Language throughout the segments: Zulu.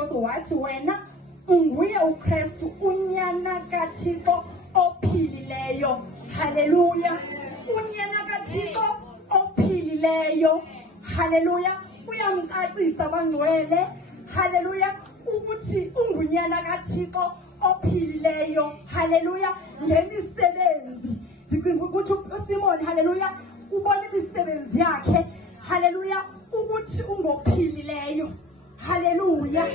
uPetros wathi wena unguye uKristu unyana kaThixo ophilileyo. Haleluya. Unyana kaThixo ophilileyo. Haleluya. Uyamcacisa abangcwele. Haleluya. Ukuthi ungunyana kaThixo ophilileyo. Haleluya. Ngemisebenzi ndicinga ukuthi uSimon haleluya ubona imisebenzi yakhe. Haleluya. Ukuthi ungophilileyo. Haleluya.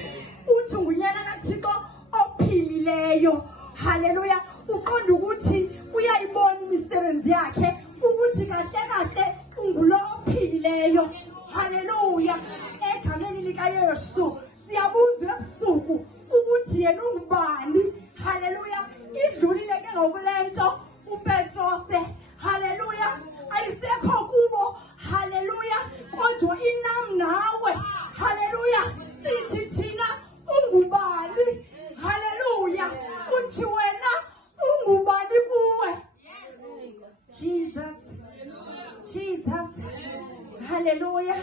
Uthi ngunyana kaThixo ophilileyo. Haleluya. Uqonda ukuthi uyayibona imisebenzi yakhe ukuthi kahle kahle ungulo ophilileyo. Haleluya. Egameni likaYesu siyabuza ebusuku ukuthi yena ungubani. Haleluya. Idlulile ke ngokulento uPetros. Haleluya. Ayisekho kubo. Haleluya. Kodwa inami nawe. Haleluya. Sithi thina ungubani. Haleluya. Uthi wena ungubani kuwe. Jesus. Jesus. Haleluya.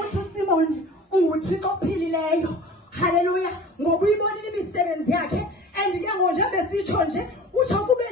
Uthi uSimon unguThixo ophilileyo. Haleluya. Ngoba uyibonile imisebenzi yakhe and ke ngonje besitsho nje uthi kube